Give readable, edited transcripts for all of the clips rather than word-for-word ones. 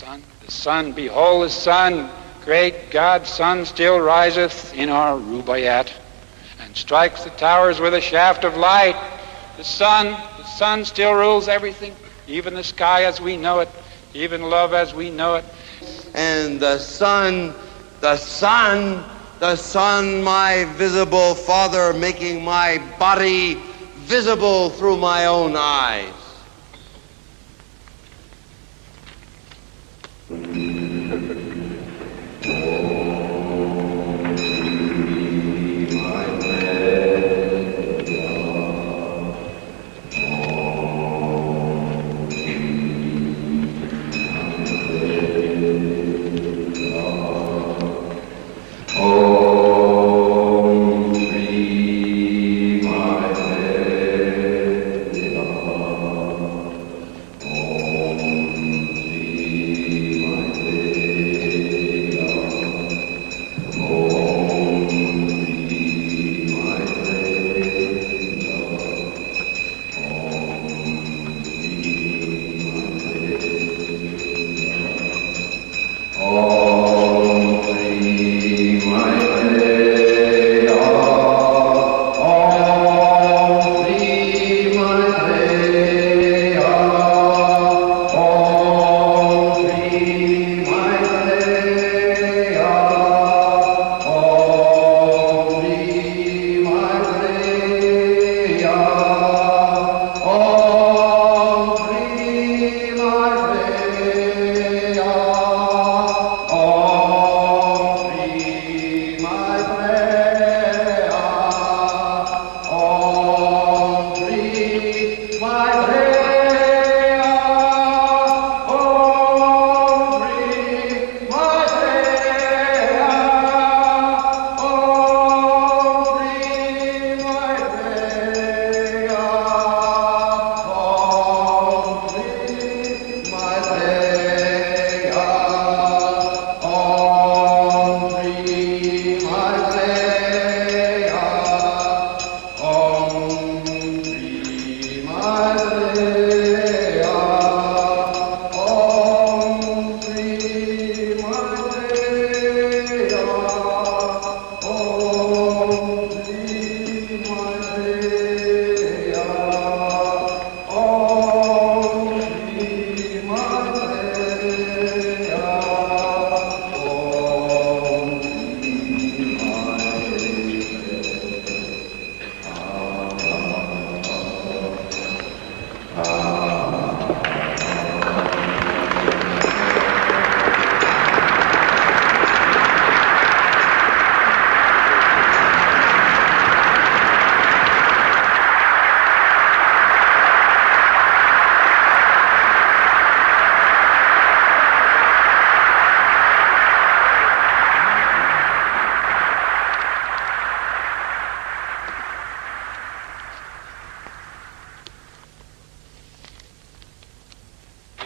The sun, behold the sun, great God's sun still riseth in our Rubaiyat, and strikes the towers with a shaft of light. The sun still rules everything, even the sky as we know it, even love as we know it. And the sun, my visible Father, making my body visible through my own eyes.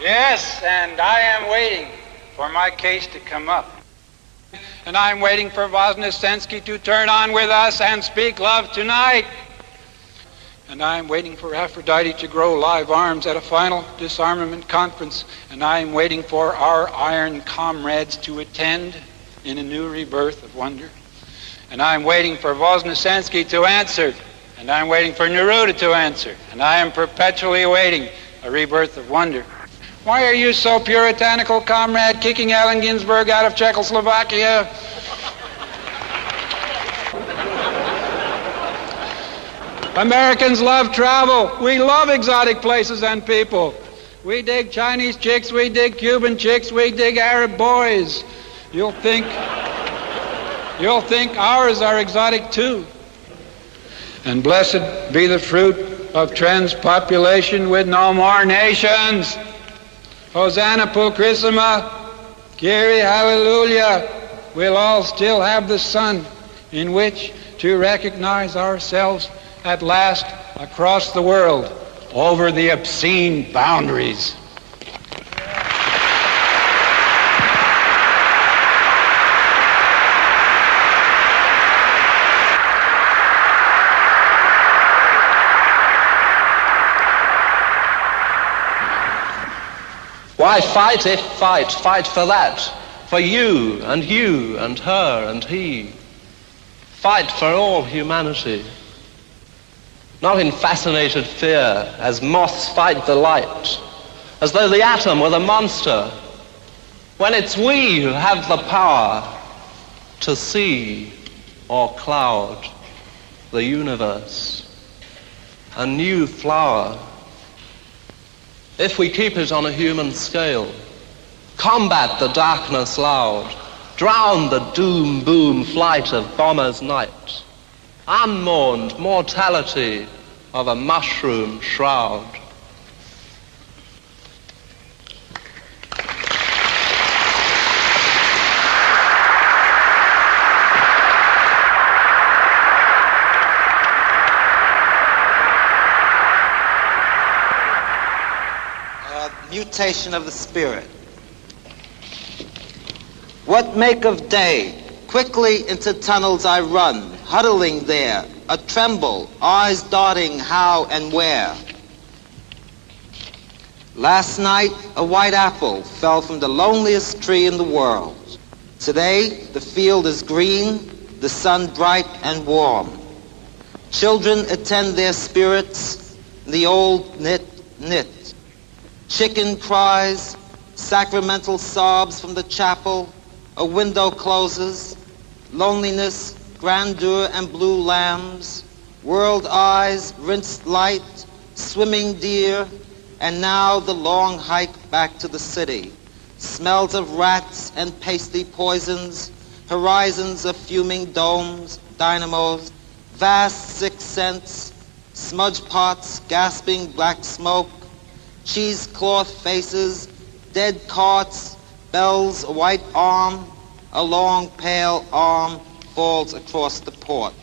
Yes, and I am waiting for my case to come up. And I'm waiting for Voznesensky to turn on with us and speak love tonight. And I'm waiting for Aphrodite to grow live arms at a final disarmament conference. And I'm waiting for our iron comrades to attend in a new rebirth of wonder. And I'm waiting for Voznesensky to answer. And I'm waiting for Neruda to answer. And I am perpetually awaiting a rebirth of wonder. Why are you so puritanical, comrade, kicking Allen Ginsberg out of Czechoslovakia? Americans love travel. We love exotic places and people. We dig Chinese chicks, we dig Cuban chicks, we dig Arab boys. You'll think ours are exotic too. And blessed be the fruit of transpopulation with no more nations. Hosanna Pulchrissima, Kyrie Hallelujah. We'll all still have the sun in which to recognize ourselves at last across the world over the obscene boundaries. Why fight if fight? Fight for that. For you and her and he. Fight for all humanity. Not in fascinated fear, as moths fight the light, as though the atom were the monster, when it's we who have the power to see or cloud the universe, a new flower. If we keep it on a human scale, combat the darkness loud, drown the doom-boom flight of bombers' night, unmourned mortality of a mushroom shroud. Mutation of the spirit. What make of day? Quickly into tunnels I run, huddling there, a tremble, eyes darting how and where. Last night, a white apple fell from the loneliest tree in the world. Today, the field is green, the sun bright and warm. Children attend their spirits, the old knit. Chicken cries, sacramental sobs from the chapel, a window closes, loneliness, grandeur and blue lambs, world eyes, rinsed light, swimming deer, and now the long hike back to the city. Smells of rats and pasty poisons, horizons of fuming domes, dynamos, vast sixth sense, smudge pots, gasping black smoke, cheesecloth faces, dead carts, bells, a white arm, a long pale arm falls across the port.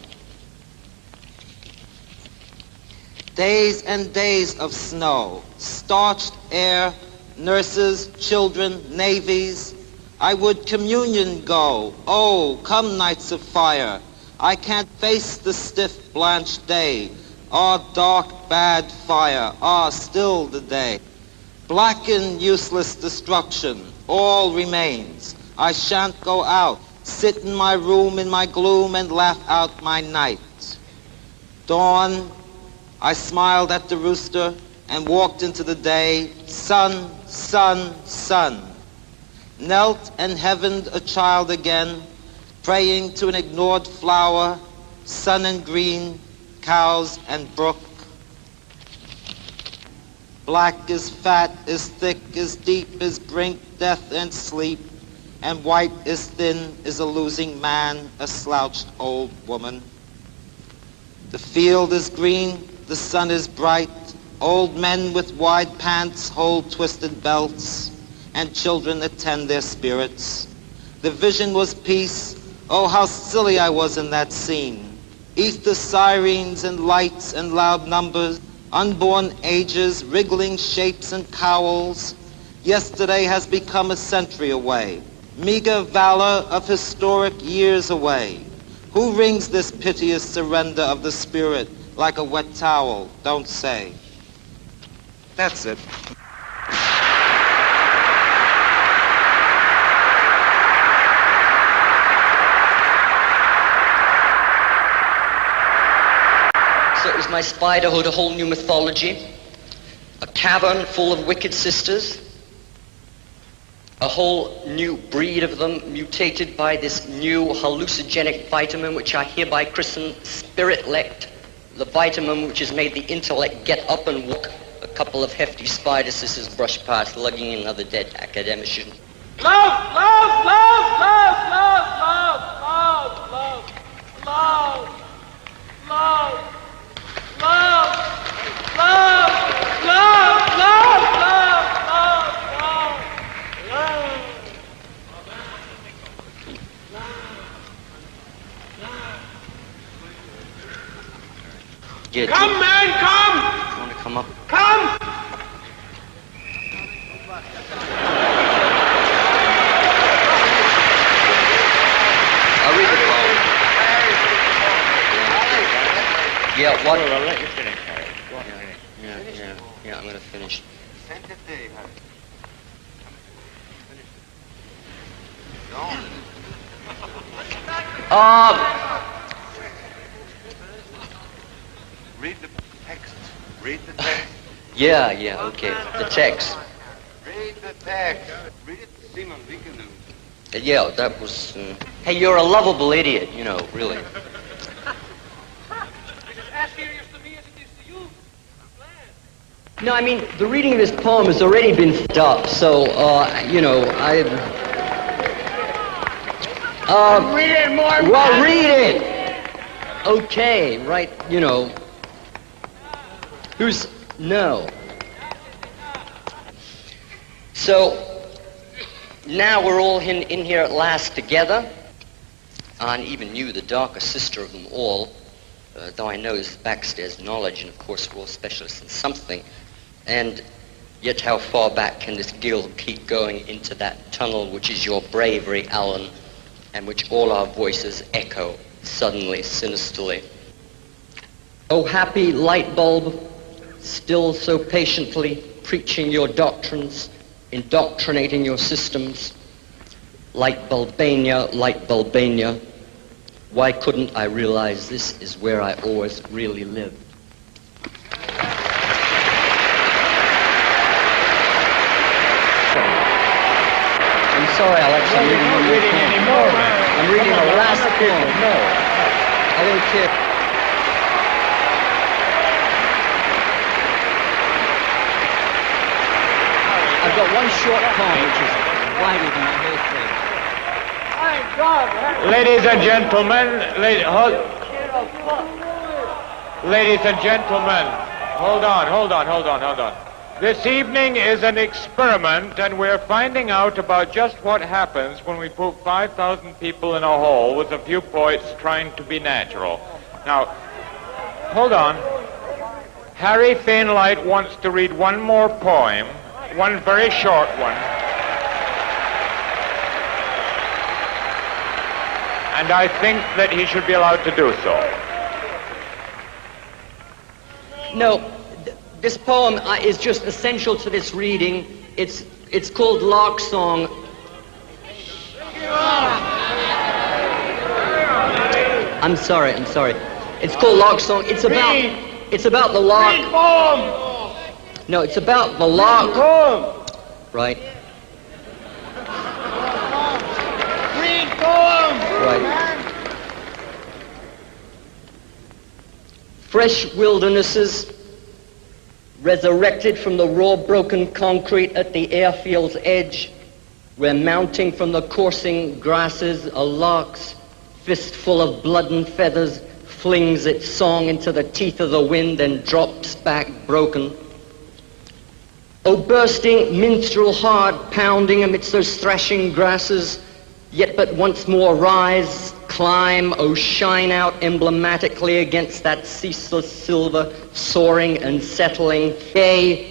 Days and days of snow, starched air, nurses, children, navies. I would communion go, oh, come nights of fire. I can't face the stiff blanched day. Ah, dark, bad fire, ah, still the day. Blackened, useless destruction, all remains. I shan't go out, sit in my room in my gloom and laugh out my night. Dawn, I smiled at the rooster and walked into the day. Sun, sun, sun. Knelt and heavened a child again, praying to an ignored flower, sun and green, cows and brook. Black is fat, is thick, is deep, is brink, death and sleep, and white is thin, is a losing man, a slouched old woman. The field is green, the sun is bright, old men with wide pants hold twisted belts, and children attend their spirits. The vision was peace, oh how silly I was in that scene. Ether sirens and lights and loud numbers, unborn ages, wriggling shapes and cowls. Yesterday has become a century away, meager valor of historic years away. Who wrings this piteous surrender of the spirit like a wet towel? Don't say. That's it. So is my spiderhood a whole new mythology? A cavern full of wicked sisters? A whole new breed of them mutated by this new hallucinogenic vitamin which I hereby christen Spirit-lect, the vitamin which has made the intellect get up and walk. A couple of hefty spider sisters brush past, lugging in another dead academician. Love, love, love, love, love, love, love, love, love, love, love, love, love, love, love, love, love, love. Yeah, Come, man, come! you want to come up? Come! I'll read the poem. Yeah, what? I'll let you finish. Yeah, I'm going to finish. Read the text. Read the text. Yeah, okay. The text. Read the text. Read it, Simon Winkenu. Yeah, that was... Hey, you're a lovable idiot, you know, really. It's as serious to me as it is to you. I'm glad. No, I mean, the reading of this poem has already been f***ed up, so, you know, I've... Read it more. Well, read it! Okay, right, you know. Who's... No. So, now we're all in here at last together, and even you, the darker sister of them all, though I know is backstairs knowledge, and of course we're all specialists in something, and yet how far back can this guild keep going into that tunnel which is your bravery, Alan, and which all our voices echo suddenly, sinisterly. Oh, happy light bulb, still so patiently preaching your doctrines, indoctrinating your systems. Light bulbania, why couldn't I realize this is where I always really lived? I'm sorry, Alex, I'm reading one more poem. Anymore, man. I'm reading the last poem. No. I don't care. I've got one short poem which is wider than the whole thing. Thank God. Ladies and gentlemen, ladies and gentlemen, hold on. This evening is an experiment, and we're finding out about just what happens when we put 5,000 people in a hall with a few poets trying to be natural. Now, hold on. Harry Fainlight wants to read one more poem, one very short one. And I think that he should be allowed to do so. No, this poem is just essential to this reading. It's called Lark Song. I'm sorry. It's called Lark Song. It's about the lark. Read poem. No, it's about the lark. Poem. Right. Read poem. Right. Fresh wildernesses, resurrected from the raw broken concrete at the airfield's edge, where mounting from the coursing grasses a lark's fistful of blood and feathers flings its song into the teeth of the wind and drops back broken. O bursting minstrel hard pounding amidst those thrashing grasses, yet but once more rise, climb, O shine out emblematically against that ceaseless silver, soaring and settling, yea,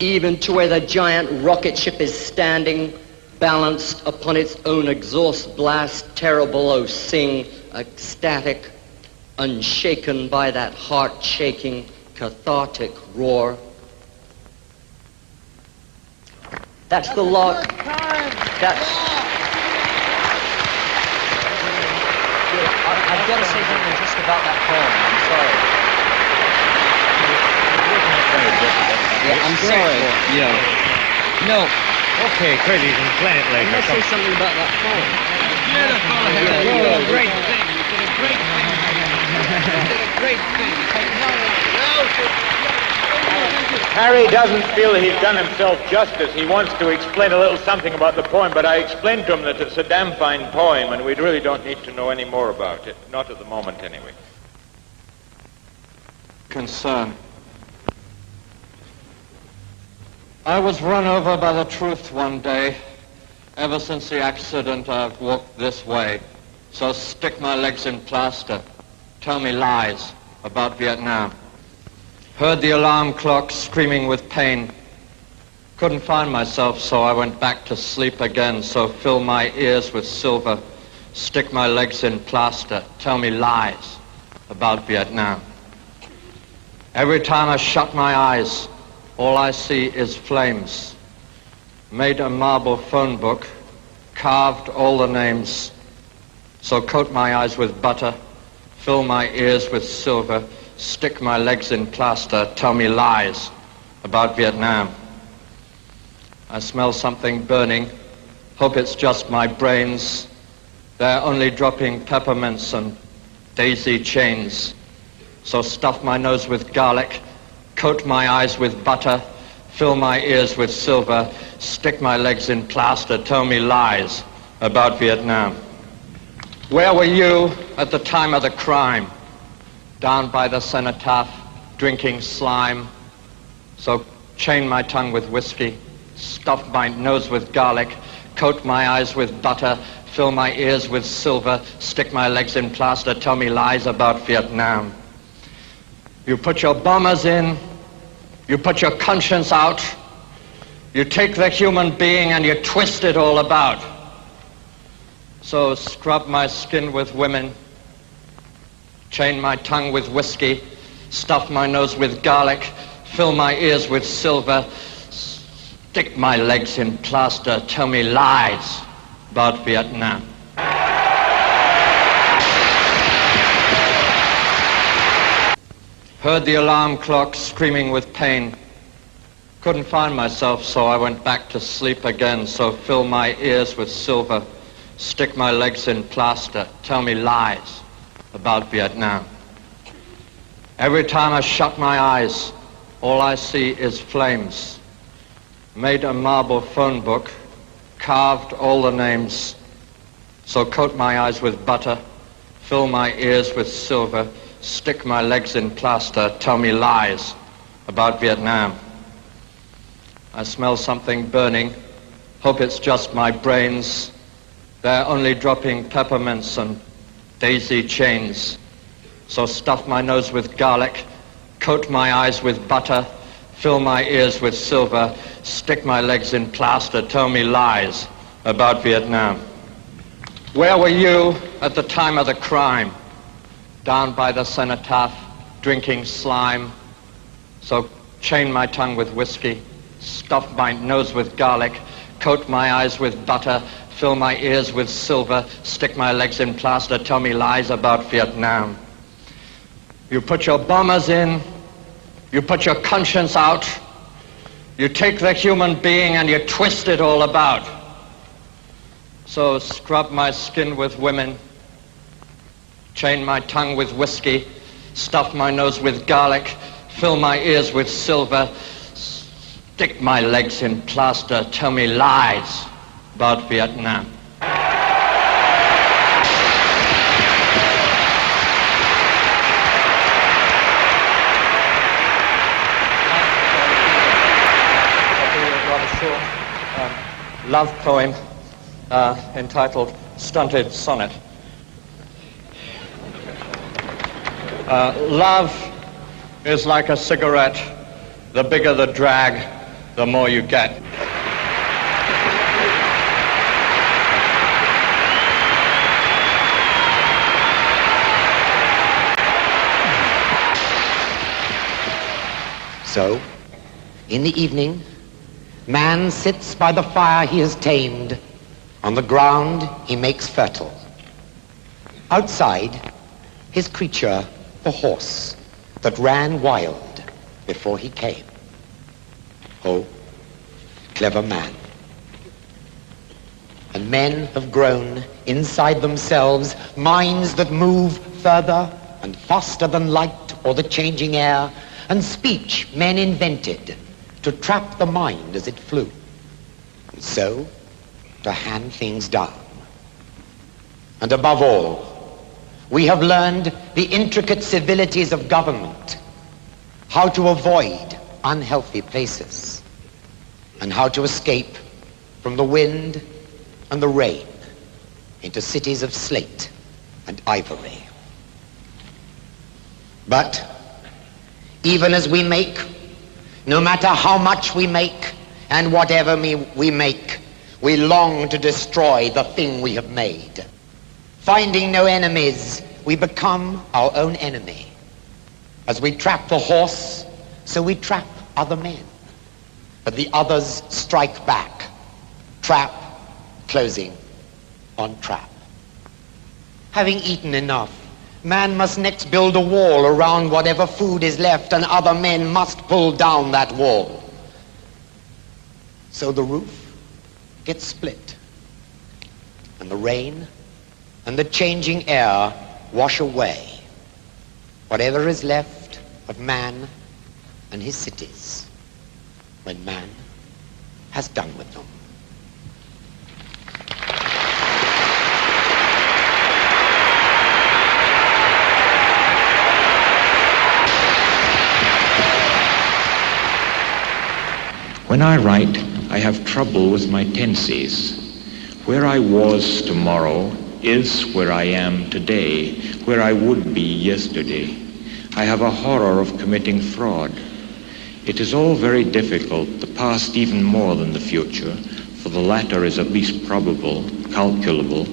even to where the giant rocket ship is standing, balanced upon its own exhaust blast, terrible, O sing, ecstatic, unshaken by that heart-shaking, cathartic roar. That's the lark. I've got to say something just about that poem. I'm sorry. Yeah, I'm sorry. No. Okay, Chris, you can explain it later. Let's say something about that poem. Beautiful. You did a great thing. You did a great thing. You did a great thing. Harry doesn't feel that he's done himself justice. He wants to explain a little something about the poem, but I explained to him that it's a damn fine poem, and we really don't need to know any more about it. Not at the moment, anyway. Concern. I was run over by the truth one day. Ever since the accident, I've walked this way. So stick my legs in plaster. Tell me lies about Vietnam. Heard the alarm clock screaming with pain. Couldn't find myself, so I went back to sleep again. So fill my ears with silver. Stick my legs in plaster. Tell me lies about Vietnam. Every time I shut my eyes, all I see is flames. Made a marble phone book, carved all the names. So coat my eyes with butter, fill my ears with silver, stick my legs in plaster, tell me lies about Vietnam. I smell something burning, hope it's just my brains. They're only dropping peppermints and daisy chains. So stuff my nose with garlic, coat my eyes with butter, fill my ears with silver, stick my legs in plaster, tell me lies about Vietnam. Where were you at the time of the crime? Down by the cenotaph, drinking slime. So chain my tongue with whiskey, stuff my nose with garlic, coat my eyes with butter, fill my ears with silver, stick my legs in plaster, tell me lies about Vietnam. You put your bombers in, you put your conscience out, you take the human being and you twist it all about. So scrub my skin with women, chain my tongue with whiskey, stuff my nose with garlic, fill my ears with silver, stick my legs in plaster, tell me lies about Vietnam. Heard the alarm clock screaming with pain. Couldn't find myself, so I went back to sleep again. So fill my ears with silver, stick my legs in plaster, tell me lies about Vietnam. Every time I shut my eyes, all I see is flames. Made a marble phone book, carved all the names. So coat my eyes with butter, fill my ears with silver, stick my legs in plaster, tell me lies about Vietnam. I smell something burning, hope it's just my brains. They're only dropping peppermints and daisy chains. So stuff my nose with garlic, coat my eyes with butter, fill my ears with silver, stick my legs in plaster, tell me lies about Vietnam. Where were you at the time of the crime? Down by the cenotaph, drinking slime. So chain my tongue with whiskey, stuff my nose with garlic, coat my eyes with butter, fill my ears with silver, stick my legs in plaster, tell me lies about Vietnam. You put your bombers in, you put your conscience out, you take the human being and you twist it all about. So scrub my skin with women, chain my tongue with whiskey, stuff my nose with garlic, fill my ears with silver, stick my legs in plaster, tell me lies about Vietnam. Love poem entitled Stunted Sonnet. Love is like a cigarette. The bigger the drag, the more you get. So, in the evening, man sits by the fire he has tamed. On the ground, he makes fertile. Outside, his creature, the horse, that ran wild before he came. Oh, clever man. And men have grown inside themselves minds that move further and faster than light or the changing air, and speech men invented to trap the mind as it flew, and so to hand things down. And above all, we have learned the intricate civilities of government, how to avoid unhealthy places, and how to escape from the wind and the rain into cities of slate and ivory. But even as we make, no matter how much we make and whatever we make, we long to destroy the thing we have made. Finding no enemies, we become our own enemy. As we trap the horse, so we trap other men. But the others strike back, trap closing on trap. Having eaten enough, man must next build a wall around whatever food is left, and other men must pull down that wall. So the roof gets split, and the rain and the changing air wash away whatever is left of man and his cities when man has done with them. When I write, I have trouble with my tenses. Where I was tomorrow is where I am today, where I would be yesterday. I have a horror of committing fraud. It is all very difficult, the past even more than the future, for the latter is at least probable, calculable,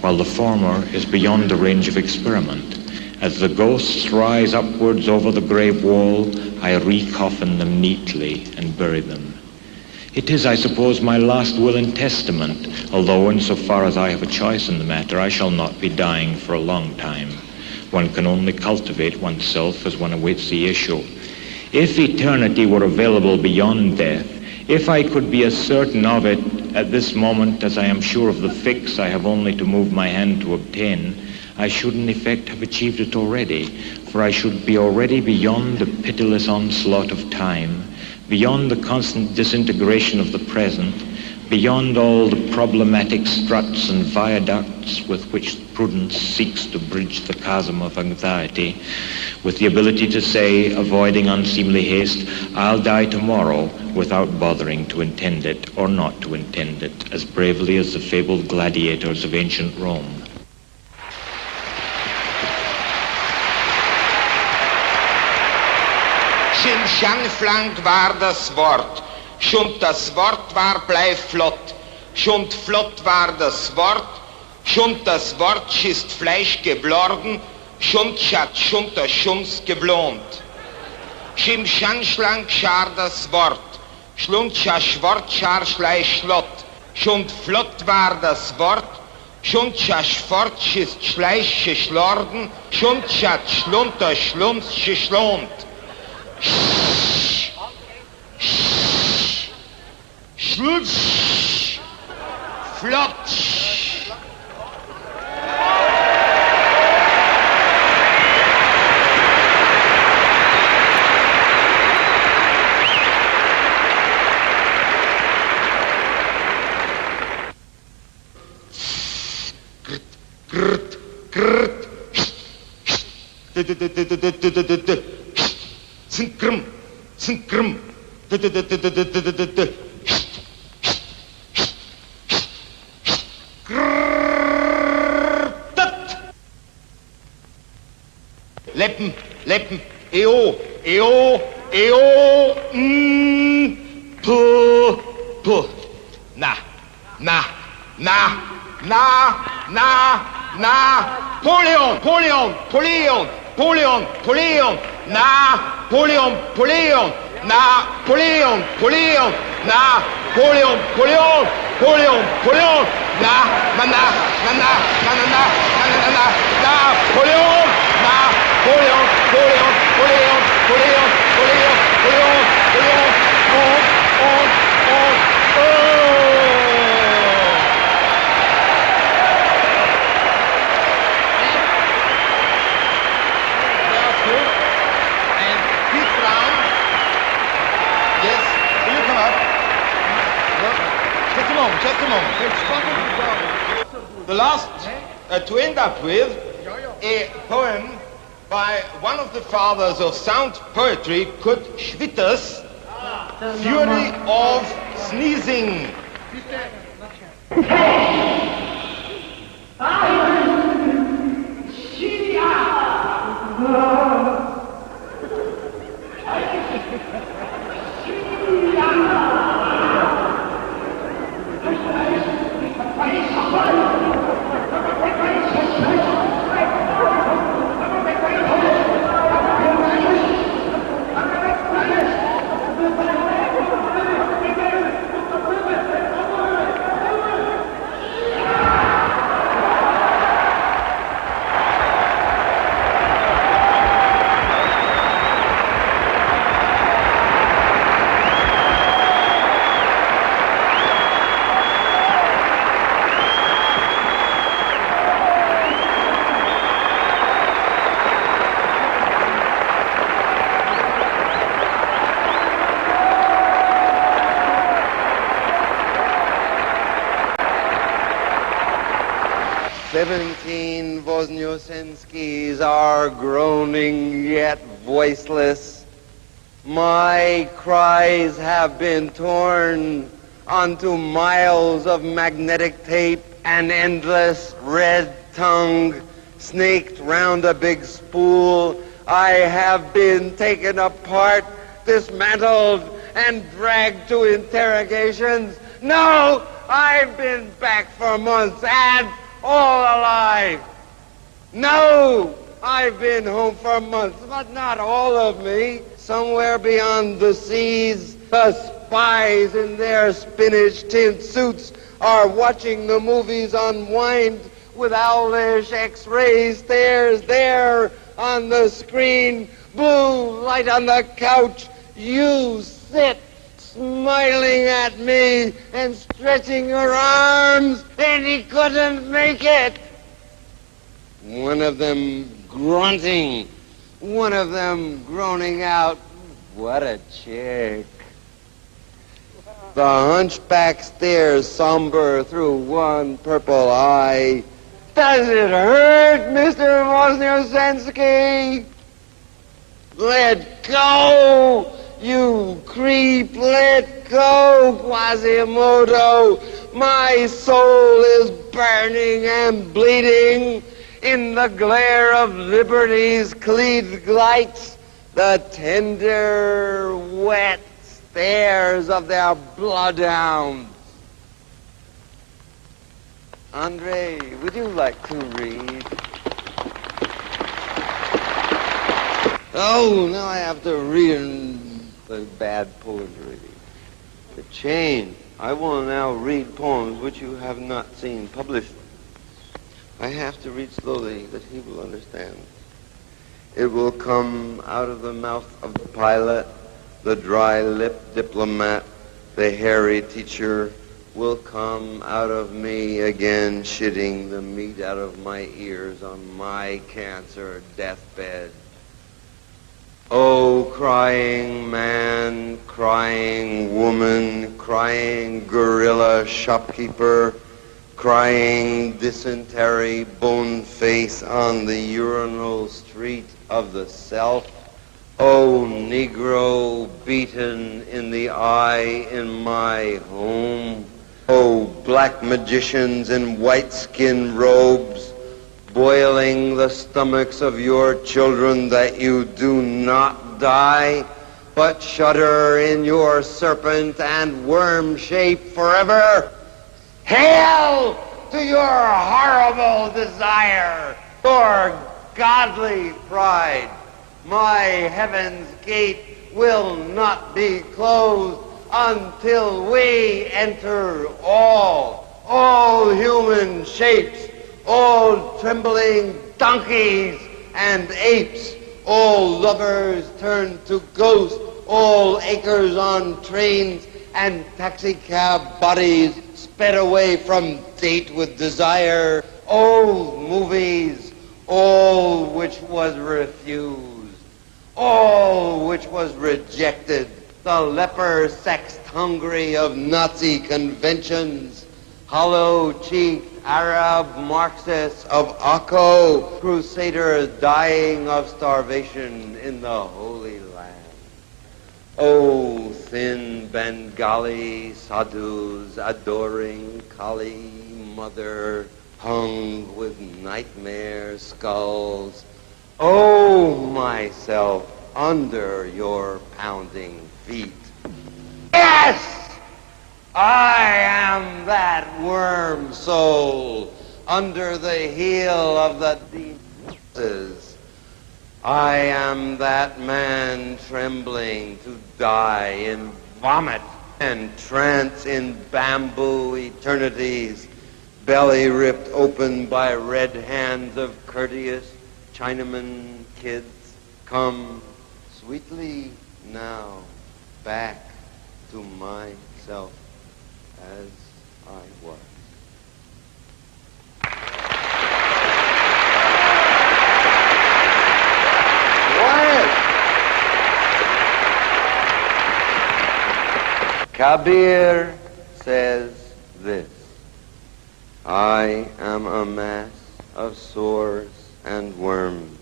while the former is beyond the range of experiment. As the ghosts rise upwards over the grave wall, I recoffin them neatly and bury them. It is, I suppose, my last will and testament, although insofar as I have a choice in the matter, I shall not be dying for a long time. One can only cultivate oneself as one awaits the issue. If eternity were available beyond death, if I could be as certain of it at this moment as I am sure of the fix I have only to move my hand to obtain, I should in effect have achieved it already, for I should be already beyond the pitiless onslaught of time, beyond the constant disintegration of the present, beyond all the problematic struts and viaducts with which prudence seeks to bridge the chasm of anxiety, with the ability to say, avoiding unseemly haste, I'll die tomorrow, without bothering to intend it or not to intend it, as bravely as the fabled gladiators of ancient Rome. Schangflank war das Wort, schund das Wort war bleiflott, schund flott war das Wort, schund das Wort ist Fleisch geblorden, schund schat schund der Schums geblont. Schim Schanschlank schar das Wort, schlund schasch Wort schar schleich schlott, schund flott war das Wort, schund schasch fort ist schleich geschlorden, schund schat schlund der Schlums geschlont. Schlutsch, flotsch. Grt, grt, grt. Zinkrum, zinkrum. Leppen, leppen, eo, eo, eo, pu, pu. Na, na, na, na, na, na. Poleon, Poleon, Poleon, Poleon, Poleon. Napoleon, Napoleon, Napoleon, Napoleon, Napoleon, Napoleon, Napoleon, Napoleon, Napoleon, Napoleon, Napoleon, Napoleon, Just a moment. The last to end up with a poem by one of the fathers of sound poetry, Kurt Schwitters, Fury of Sneezing. 17 Voznesenskis are groaning yet voiceless. My cries have been torn onto miles of magnetic tape, and endless red tongue snaked round a big spool. I have been taken apart, dismantled, and dragged to interrogations. No, I've been back for months and all alive. No, I've been home for months, but not all of me. Somewhere beyond the seas, the spies in their spinach tint suits are watching the movies unwind with owlish X-ray stares there on the screen, blue light on the couch. You sit smiling at me and stretching your arms, and he couldn't make it. One of them grunting, one of them groaning out, "What a chick." The hunchback stares somber through one purple eye. "Does it hurt, Mr. Voznesensky?" "Let go, you creep, let go, Quasimodo. My soul is burning and bleeding in the glare of liberty's cleaved lights, the tender, wet stares of their bloodhounds." Andre, would you like to read? Oh, now I have to read the bad poetry. The chain. I will now read poems which you have not seen published. I have to read slowly that he will understand. It will come out of the mouth of the pilot, the dry-lipped diplomat, the hairy teacher will come out of me again, shitting the meat out of my ears on my cancer deathbed. Oh, crying man, crying woman, crying gorilla shopkeeper, crying dysentery bone face on the urinal street of the self. Oh, Negro beaten in the eye in my home. Oh, black magicians in white skin robes, boiling the stomachs of your children that you do not die, but shudder in your serpent and worm shape forever. Hail to your horrible desire, your godly pride. My heaven's gate will not be closed until we enter all human shapes, all trembling donkeys and apes, all lovers turned to ghosts, all acres on trains and taxicab bodies sped away from date with desire, old movies, all which was refused, all which was rejected, the leper sexed hungry of Nazi conventions, hollow-cheeked Arab Marxists of Akko, crusaders dying of starvation in the Holy Land. Oh, thin Bengali sadhus adoring Kali Mother, hung with nightmare skulls. Oh, myself under your pounding feet. Yes! I am that worm soul under the heel of the demons. I am that man trembling to die in vomit and trance in bamboo eternities, belly ripped open by red hands of courteous Chinaman kids. Come sweetly now back to myself as I was. Kabir says this: I am a mass of sores and worms.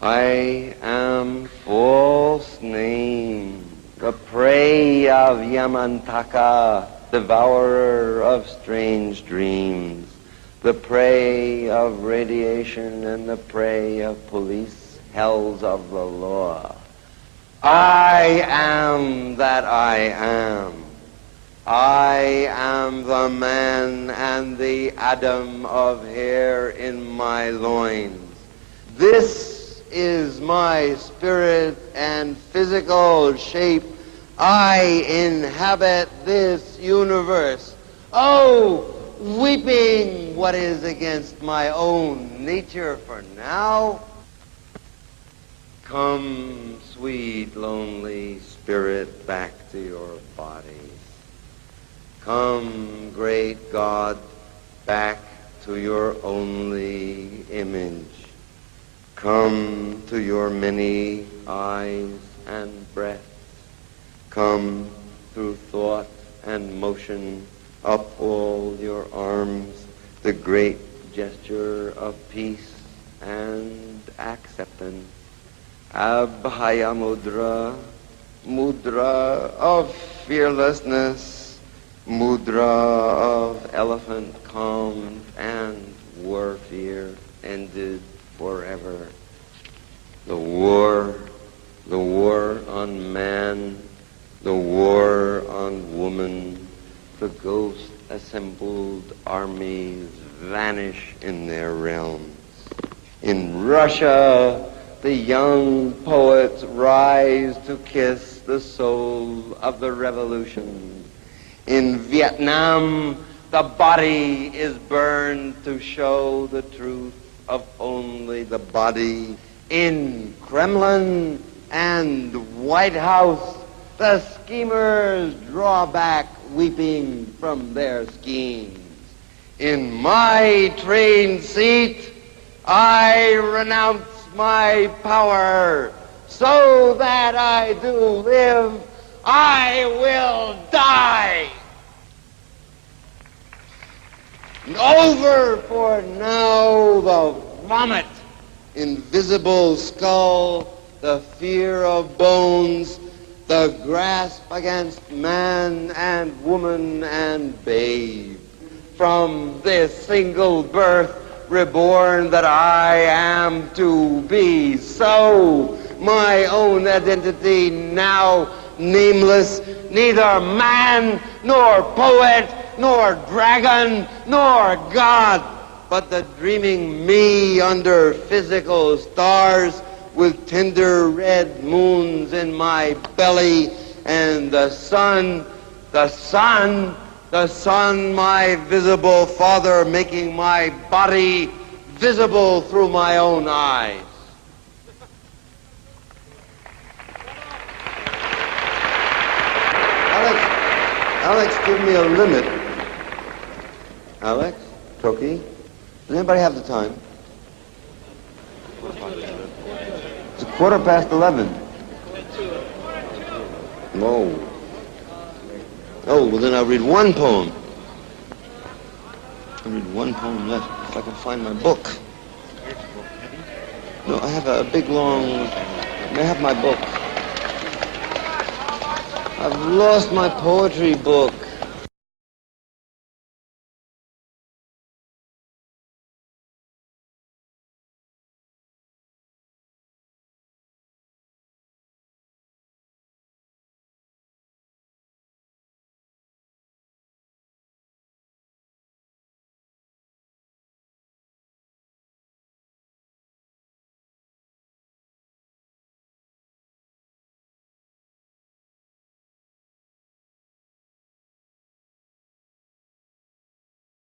I am false name, the prey of Yamantaka, devourer of strange dreams, the prey of radiation and the prey of police, hells of the law. I am that I am. I am the man and the atom of hair in my loins. This is my spirit and physical shape. I inhabit this universe. Oh, weeping what is against my own nature for now. Come, sweet, lonely spirit, back to your bodies. Come, great God, back to your only image. Come to your many eyes and breaths. Come through thought and motion, uphold your arms, the great gesture of peace and acceptance. Abhaya mudra, mudra of fearlessness, mudra of elephant calmed and war fear ended forever. The war on man, the war on woman, the ghost assembled armies vanish in their realms. In Russia, the young poets rise to kiss the soul of the revolution. In Vietnam, the body is burned to show the truth of only the body. In Kremlin and White House, the schemers draw back weeping from their schemes. In my train seat, I renounce my power. So that I do live, I will die. And over for now the vomit, invisible skull, the fear of bones, the grasp against man and woman and babe. From this single birth reborn that I am to be. So my own identity now nameless, neither man nor poet nor dragon nor God, but the dreaming me under physical stars with tender red moons in my belly, and the sun, my visible father, making my body visible through my own eyes. Alex, give me a limit. Alex? Trocchi? Does anybody have the time? It's 11:15. No. Oh, well then I'll read one poem. I'll read one poem left, if I can find my book. No, I have a big, long... May I have my book? I've lost my poetry book.